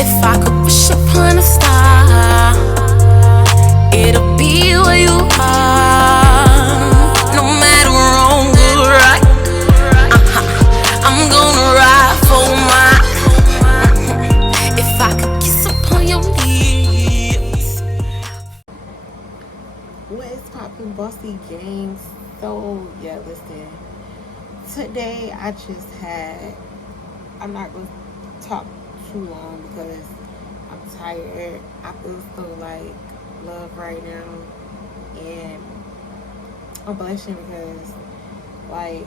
If I could wish upon a star, it'll be where you are. No matter wrong or right, I'm gonna ride for mine. If I could kiss upon your lips. What is poppin', Bossy Gang? So yeah, listen. Today I'm not gonna talk too long because I'm tired. I feel so like love right now, and I'm blushing because like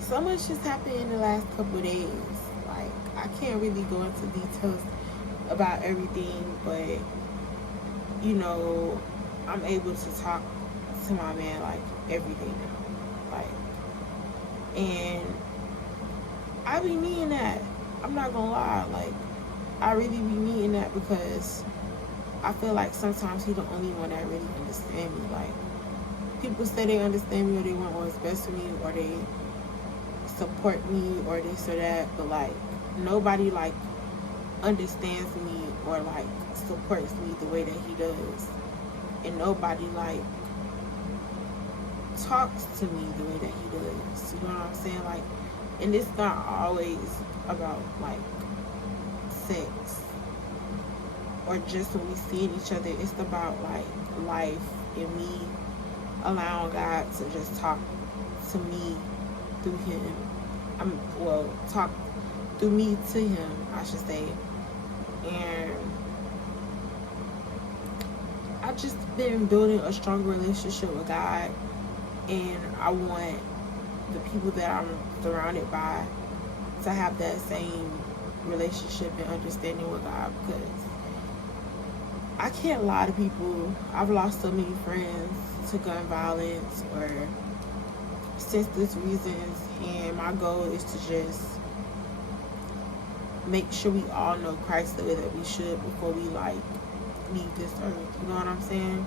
so much just happened in the last couple of days. Like I can't really go into details about everything, but you know, I'm able to talk to my man like every day now. Like, and I be needing that. I'm not gonna lie. Like, I really be needing that because I feel like sometimes he the only one that really understand me. Like, people say they understand me or they want what's best for me or they support me or this or that, but like nobody like understands me or like supports me the way that he does, and nobody like talks to me the way that he does. You know what I'm saying? Like, and it's not always about like sex or just when we seeing each other. It's about like life and me allowing God to just talk to me through him. Talk through me to him, I should say. And I've just been building a stronger relationship with God, and I want the people that I'm surrounded by to have that same relationship and understanding with God, because I can't lie to people. I've lost so many friends to gun violence or senseless reasons, and my goal is to just make sure we all know Christ the way that we should before we like leave this earth. You know what I'm saying?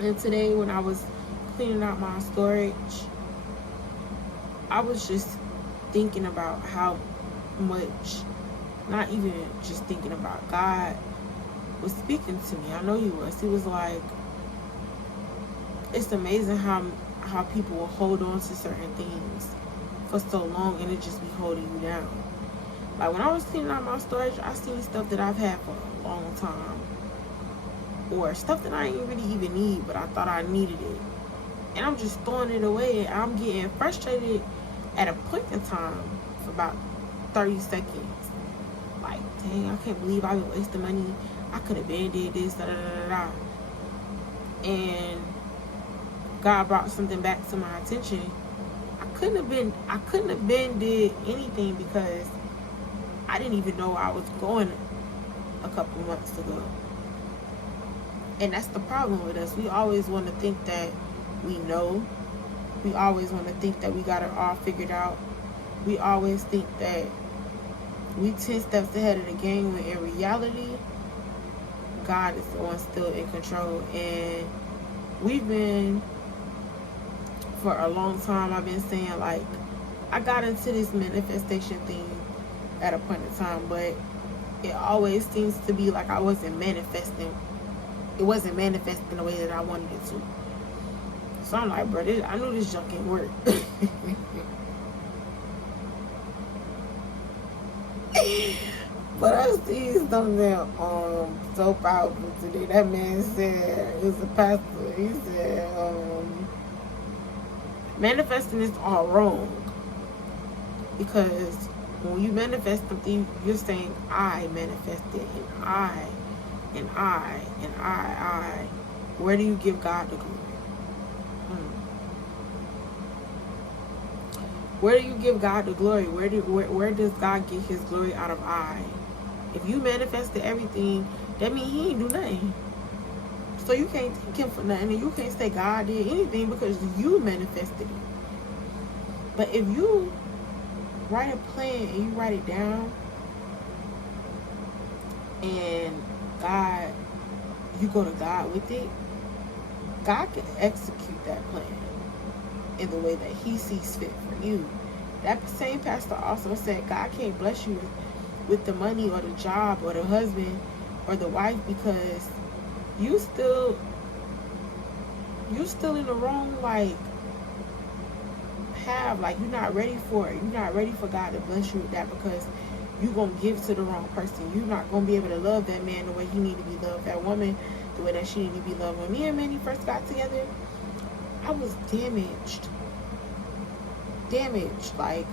And today when I was cleaning out my storage, I was just thinking about how much, not even just thinking about, God was speaking to me. I know he was. He was like, it's amazing how people will hold on to certain things for so long and it just be holding you down. Like when I was cleaning out my storage, I seen stuff that I've had for a long time, or stuff that I didn't really even need, but I thought I needed it, and I'm just throwing it away. And I'm getting frustrated at a point in time for about 30 seconds. Like, dang, I can't believe I've been wasting money. I could have been did this, da da da da. And God brought something back to my attention. I couldn't have been did anything because I didn't even know I was going a couple months ago. And that's the problem with us. We always want to think that we know. We always want to think that we got it all figured out. We always think that we 10 steps ahead of the game, when in reality, God is the one still in control. And we've been, for a long time, I've been saying, like, I got into this manifestation thing at a point in time, but it always seems to be like I wasn't manifesting. It wasn't manifesting the way that I wanted it to. So I'm like, bro, I knew this junk ain't work. But I see something so powerful today. That man said, it was a pastor, he said, manifesting is all wrong. Because when you manifest something, you're saying, I manifested, and I. Where do you give God the glory? Where do you give God the glory? Where does God get his glory out of I? If you manifested everything, that means he ain't do nothing. So you can't thank him for nothing, and you can't say God did anything because you manifested it. But if you write a plan and you write it down, and God, you go to God with it, God can execute that plan. in the way that he sees fit for you. That same pastor also said God can't bless you with the money or the job or the husband or the wife because you still in the wrong path. Like, you're not ready for it. You're not ready for God to bless you with that because you're going to give to the wrong person. You're not going to be able to love that man the way he need to be loved, that woman the way that she need to be loved. When me and Manny first got together, I was damaged. Like,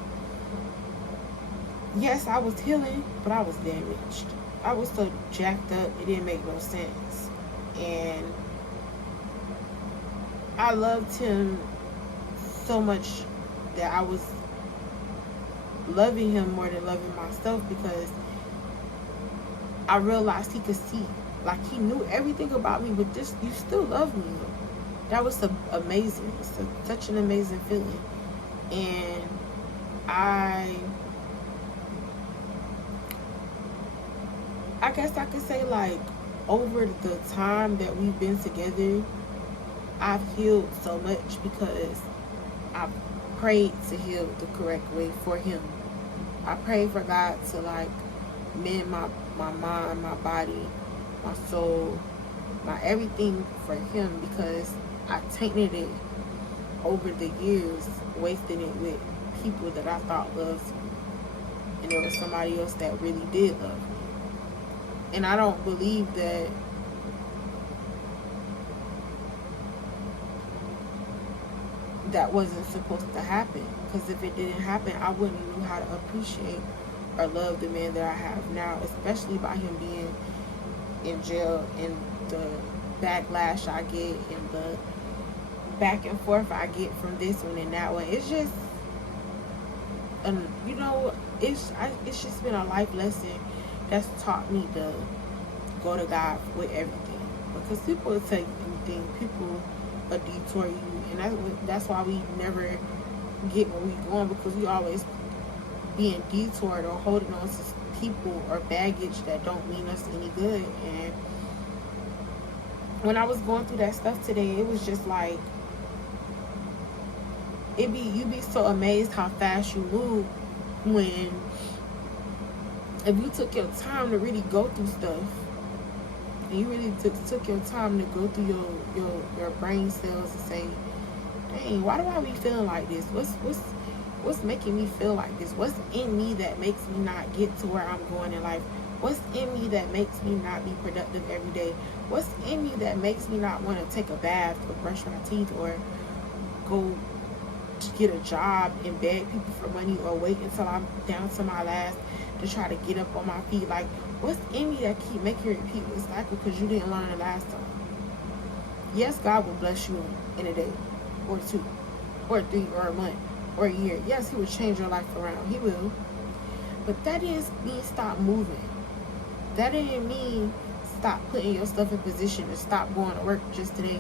yes, I was healing, but I was damaged. I was so jacked up, it didn't make no sense. And I loved him so much that I was loving him more than loving myself because I realized he could see. Like, he knew everything about me, but this, you still love me. That was amazing. Such an amazing feeling. And I guess I could say, like, over the time that we've been together, I've healed so much because I prayed to heal the correct way for him. I prayed for God to, like, mend my mind, my body, my soul, my everything for him because I tainted it over the years, wasting it with people that I thought loved me. And there was somebody else that really did love me. And I don't believe that that wasn't supposed to happen. Because if it didn't happen, I wouldn't know how to appreciate or love the man that I have now, especially by him being in jail and the backlash I get and the back and forth I get from this one and that one. It's just, you know, it's just been a life lesson that's taught me to go to God with everything. Because people will tell you anything. People will detour you. And that's why we never get where we going, because we always being detoured or holding on to people or baggage that don't mean us any good. And when I was going through that stuff today, it was just like, you'd be so amazed how fast you move when, if you took your time to really go through stuff, and you really took your time to go through your brain cells and say, dang, why do I be feeling like this? What's making me feel like this? What's in me that makes me not get to where I'm going in life? What's in me that makes me not be productive every day? What's in me that makes me not want to take a bath or brush my teeth or go to get a job and beg people for money or wait until I'm down to my last to try to get up on my feet? Like, what's in me that keep making you repeat this cycle because you didn't learn the last time? Yes, God will bless you in a day or two or 3 or a month or a year. Yes, he will change your life around. He will. But that didn't mean stop moving. That didn't mean stop putting your stuff in position and stop going to work just today.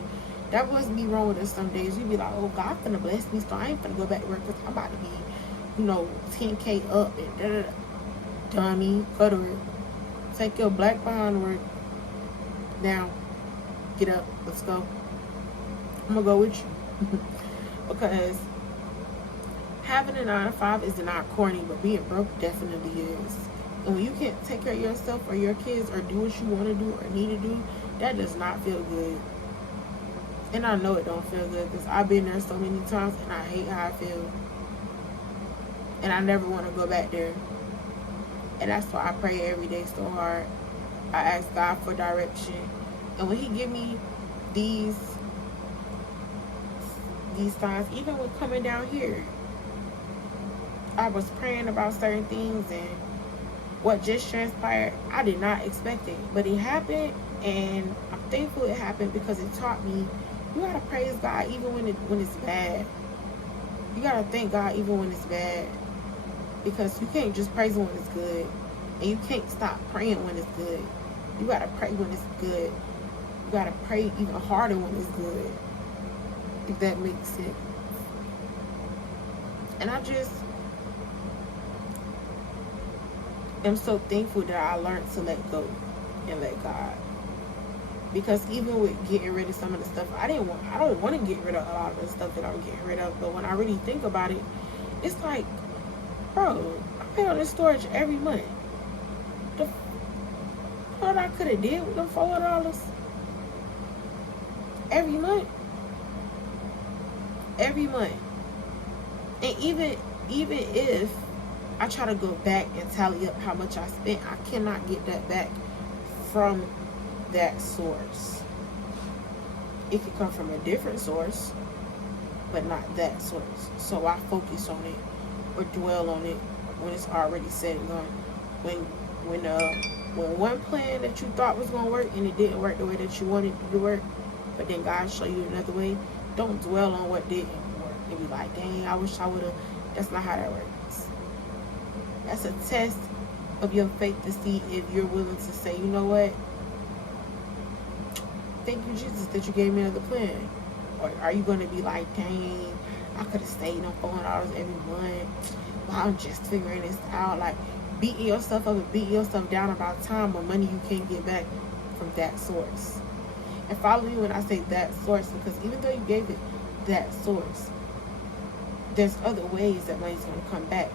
That wasn't be wrong with us some days. You'd be like, oh, God finna bless me, so I ain't finna go back to work because I'm about to be, 10K up and da-da-da. Dummy, go to work. Take your black behind work. Now, get up, let's go. I'm gonna go with you. Because having a 9-to-5 is not corny, but being broke definitely is. And when you can't take care of yourself or your kids or do what you want to do or need to do, that does not feel good. And I know it don't feel good because I've been there so many times and I hate how I feel. And I never want to go back there. And that's why I pray every day so hard. I ask God for direction. And when he give me these signs, even when coming down here, I was praying about certain things and what just transpired, I did not expect it. But it happened, and I'm thankful it happened because it taught me you gotta praise God even when it's bad. You gotta thank God even when it's bad. Because you can't just praise him when it's good. And you can't stop praying when it's good. You gotta pray when it's good. You gotta pray even harder when it's good. If that makes sense. And I just am so thankful that I learned to let go and let God. Because even with getting rid of some of the stuff, I don't want to get rid of a lot of the stuff that I'm getting rid of. But when I really think about it, it's like, bro, I pay on this storage every month. What I could have did with them $4 every month, and even if I try to go back and tally up how much I spent, I cannot get that back from that source. It could come from a different source, but not that source. So I focus on it or dwell on it when it's already said and done. When one plan that you thought was gonna work and it didn't work the way that you wanted it to work, but then God showed you another way, don't dwell on what didn't work and be like, dang, I wish I would have. That's not how that works. That's a test of your faith to see if you're willing to say, you know what? Thank you, Jesus, that you gave me another plan. Or are you going to be like, dang, I could have stayed on $400 every month. Well, I'm just figuring this out. Like, beating yourself up and beating yourself down about time or money you can't get back from that source. And follow me when I say that source, because even though you gave it that source, there's other ways that money's going to come back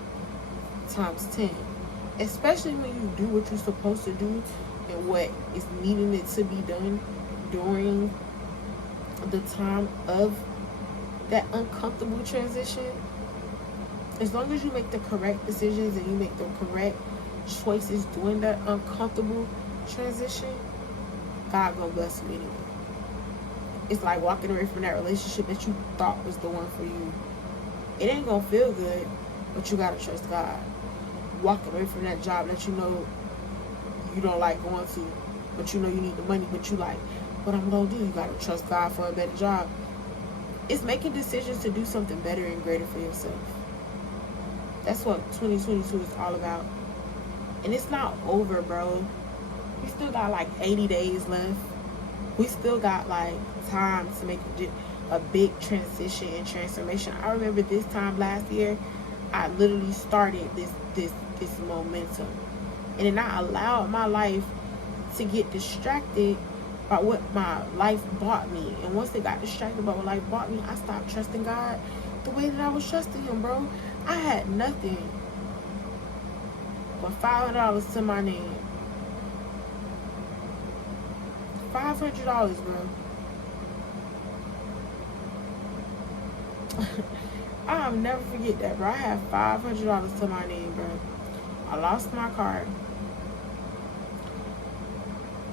times 10. Especially when you do what you're supposed to do and what is needing it to be done during the time of that uncomfortable transition. As long as you make the correct decisions and you make the correct choices during that uncomfortable transition, God gonna bless you anyway. It's like walking away from that relationship that you thought was the one for you. It ain't gonna feel good, but you gotta trust God. Walking away from that job that you know you don't like going to, but you know you need the money, but you like, what I'm gonna do? You gotta trust God for a better job. It's making decisions to do something better and greater for yourself. That's what 2022 is all about. And it's not over, bro. We still got like 80 days left. We still got like time to make a big transition and transformation. I remember this time last year, I literally started this momentum. And then I allowed my life to get distracted by what my life brought me. And once it got distracted by what life brought me, I stopped trusting God the way that I was trusting him, bro. I had nothing but $500 to my name. $500, bro. I'll never forget that, bro. I had $500 to my name, bro. I lost my card.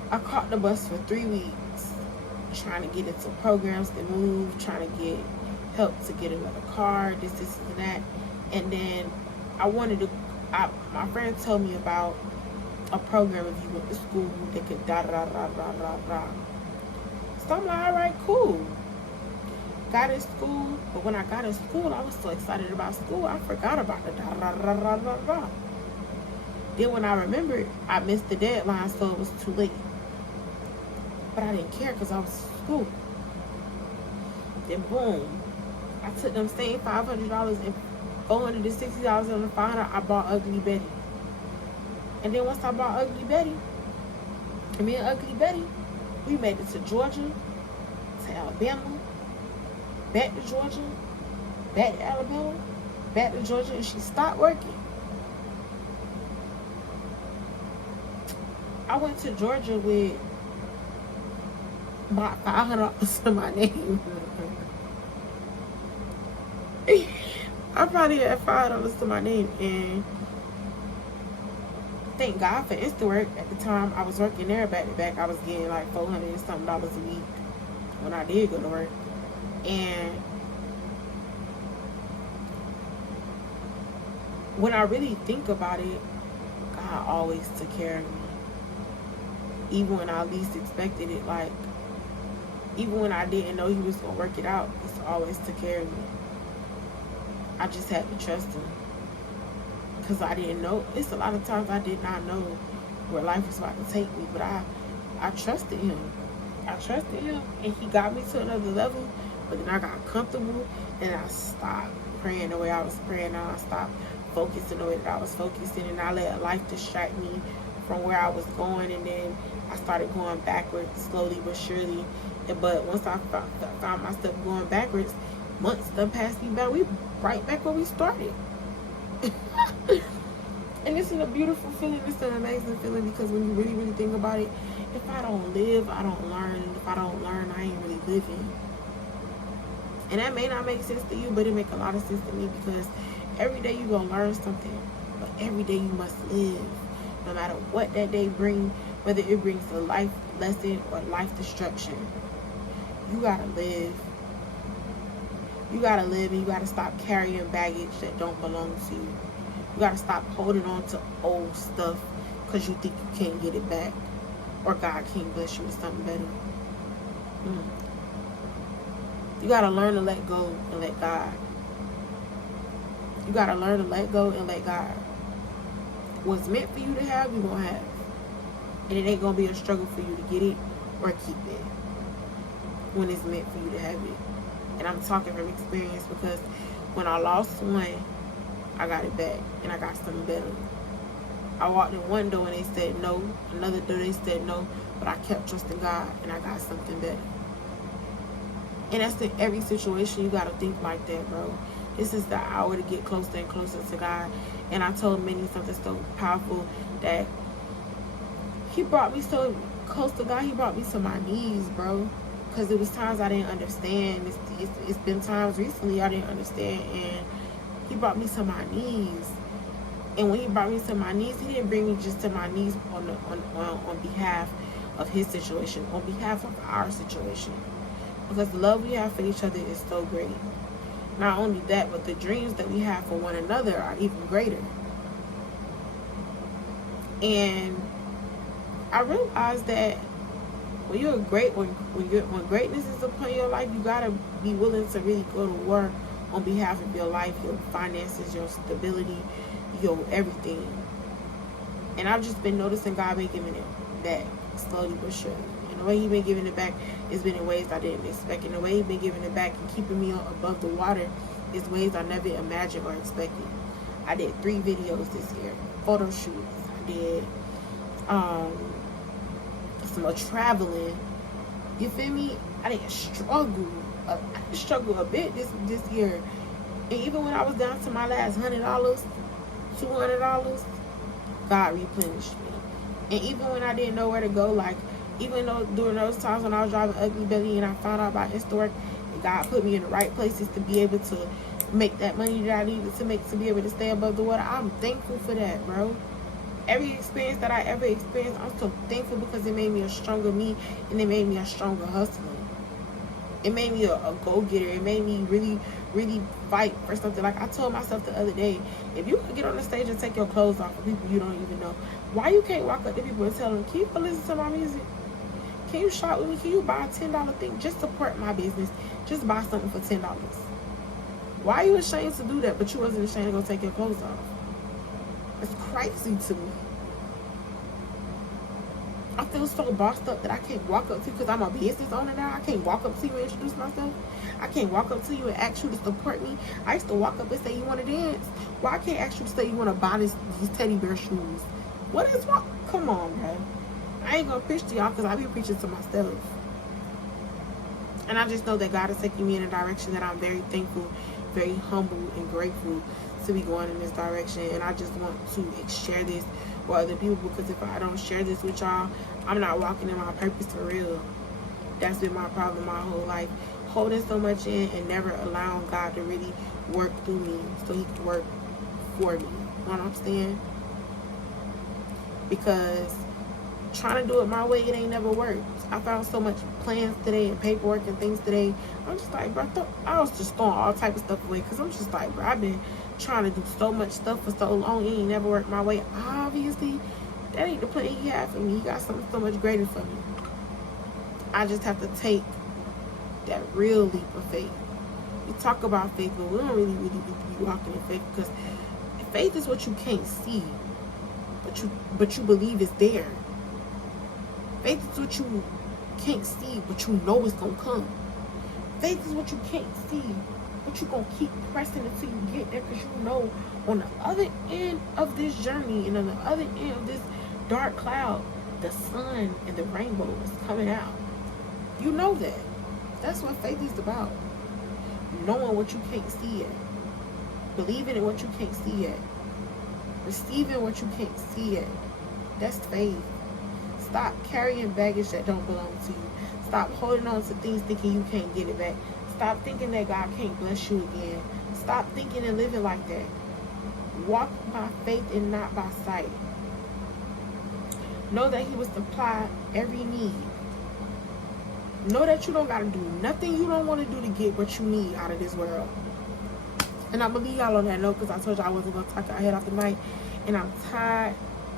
I caught the bus for 3 weeks, trying to get into programs to move, trying to get help to get another car, this, and that. And then my friend told me about a program if you went to school that could da da da da da da da. So I'm like, all right, cool. Got in school, but when I got in school, I was so excited about school, I forgot about the da da da da da da. Then when I remembered, I missed the deadline, so it was too late. But I didn't care because I was in school. Then boom, I took them same $500 and $460 on the $500. I bought Ugly Betty. And then once I bought Ugly Betty, me and Ugly Betty, we made it to Georgia, to Alabama, back to Georgia, back to Alabama, back to Georgia, and she stopped working. I went to Georgia with about $500 to my name. I probably had $5 to my name, and thank God for Instawork. At the time I was working there back to back, I was getting like $400 and something a week when I did go to work. And when I really think about it, God always took care of me. Even when I least expected it, like even when I didn't know he was gonna work it out, he always took care of me. I just had to trust him, because I didn't know. It's a lot of times I did not know where life was about to take me, but I trusted him. I trusted him, and he got me to another level. But then I got comfortable, and I stopped praying the way I was praying, and I stopped focusing the way that I was focusing, and I let life distract me from where I was going, and then I started going backwards slowly but surely. But once I found myself going backwards, months done passed me by. We right back where we started. And it's a beautiful feeling. It's an amazing feeling, because when you really, really think about it, if I don't live, I don't learn. And if I don't learn, I ain't really living. And that may not make sense to you, but it make a lot of sense to me, because every day you gonna learn something, but every day you must live. No matter what that day brings, whether it brings a life lesson or life destruction, you gotta live. You gotta live, and you gotta stop carrying baggage that don't belong to you. You gotta stop holding on to old stuff because you think you can't get it back, or God can't bless you with something better. You gotta learn to let go and let God. You gotta learn to let go and let God. What's meant for you to have, you're gonna have. And it ain't gonna be a struggle for you to get it or keep it when it's meant for you to have it. And I'm talking from experience, because when I lost one, I got it back, and I got something better. I walked in one door and they said no, another door they said no, but I kept trusting God, and I got something better. And that's in every situation. You gotta think like that, bro. This is the hour to get closer and closer to God. And I told Minnie something so powerful, that he brought me so close to God. He brought me to my knees, bro. Because it was times I didn't understand. It's been times recently I didn't understand, and he brought me to my knees. And when he brought me to my knees, he didn't bring me just to my knees on behalf of his situation, on behalf of our situation. Because the love we have for each other is so great. Not only that, but the dreams that we have for one another are even greater. And I realized that when you're great, when greatness is upon your life, you gotta be willing to really go to war on behalf of your life, your finances, your stability, your everything. And I've just been noticing God been giving it back slowly but surely. And the way He been giving it back has been in ways I didn't expect. And the way He been giving it back and keeping me above the water is ways I never imagined or expected. I did 3 videos this year, photo shoots. I did some traveling. You feel me? I didn't struggle. I struggled a bit this year. And even when I was down to my last $100, $200, God replenished me. And even when I didn't know where to go, like, even though during those times when I was driving Ugly Belly and I found out about Insta-work, God put me in the right places to be able to make that money that I needed to make to be able to stay above the water. I'm thankful for that, bro. Every experience that I ever experienced, I'm so thankful, because it made me a stronger me, and it made me a stronger hustler. It made me a go-getter. It made me really, really fight for something. Like I told myself the other day, if you could get on the stage and take your clothes off for people you don't even know, why you can't walk up to people and tell them, can you go listen to my music? Can you shop with me? Can you buy a $10 thing? Just support my business. Just buy something for $10. Why are you ashamed to do that, but you wasn't ashamed to go take your clothes off? It's crazy to me. I feel so bossed up that I can't walk up to you, because I'm a business owner now. I can't walk up to you and introduce myself. I can't walk up to you and ask you to support me. I used to walk up and say, you want to dance? Well, I can't ask you to say you want to buy these teddy bear shoes. What is wrong? Come on, man. I ain't going to preach to y'all, because I be preaching to myself. And I just know that God is taking me in a direction that I'm very thankful, very humble, and grateful to be going in this direction. And I just want to share this with other people, because if I don't share this with y'all, I'm not walking in my purpose for real. That's been my problem my whole life, holding so much in and never allowing God to really work through me so He can work for me. You know what I'm saying? Because trying to do it my way, it ain't never worked. I found so much plans today and paperwork and things today. I'm just like, bro, I was just throwing all type of stuff away, because I'm just like, bro, I've been trying to do so much stuff for so long, it ain't never worked my way. Obviously, that ain't the plan He had for me. He got something so much greater for me. I just have to take that real leap of faith. We talk about faith, but we don't really be walking in faith, because faith is what you can't see, but you believe it's there. Faith is what you can't see, but you know it's gonna come. Faith is what you can't see, but you're gonna keep pressing until you get there, because you know on the other end of this journey and on the other end of this dark cloud, the sun and the rainbow is coming out. You know that. That's what faith is about. Knowing what you can't see yet. Believing in what you can't see yet. Receiving what you can't see yet. That's faith. Stop carrying baggage that don't belong to you. Stop holding on to things thinking you can't get it back. Stop thinking that God can't bless you again. Stop thinking and living like that. Walk by faith and not by sight. Know that He will supply every need. Know that you don't got to do nothing you don't want to do to get what you need out of this world. And I'm going to leave y'all on that note because I told y'all I wasn't going to talk y'all head off the mic. And I'm tired.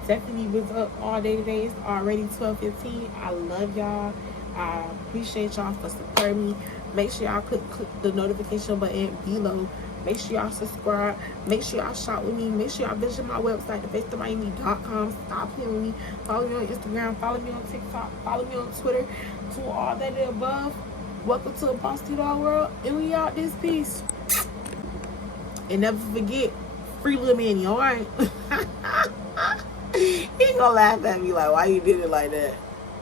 Definitely was up all day today. It's already 12:15. I love y'all. I appreciate y'all for supporting me. Make sure y'all click the notification button below. Make sure y'all subscribe. Make sure y'all shop with me. Make sure y'all visit my website, thefaithofmiami.com. Stop playing with me. Follow me on Instagram. Follow me on TikTok. Follow me on Twitter. To all that and above. Welcome to the BossydollWorld. And we out this piece. And never forget, free Lil Manny, alright? He gonna laugh at me like, why you did it like that?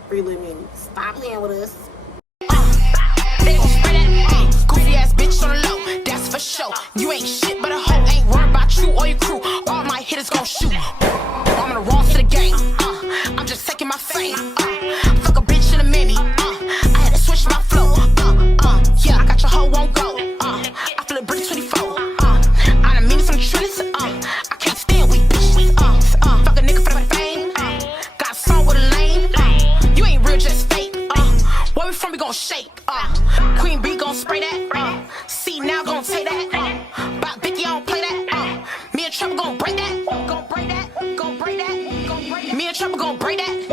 Free Lil Manny. Stop playing with us. Goofy ass bitch on the low, that's for sure. You ain't shit but a hoe, ain't worried about you or your crew. All my hitters gon' shoot. I'm gonna roll to the game. I'm just taking my fame. Fuck a bitch in a mini. I had to switch my flow. Yeah, I got your hoe won't go. I feel a brick 24. I done mean some trends. I can't stand weak bitches. Fuck a nigga for the fame. Got a song with a lame. You ain't real, just fake. Where we from, we gon' shake. Queen B gon' spray that. See now gon' take that. Bop Vicky, I don't play that. Me and Trevor gon' break that. Gon' break that. Gon' break that. Me and Trevor gon' break that.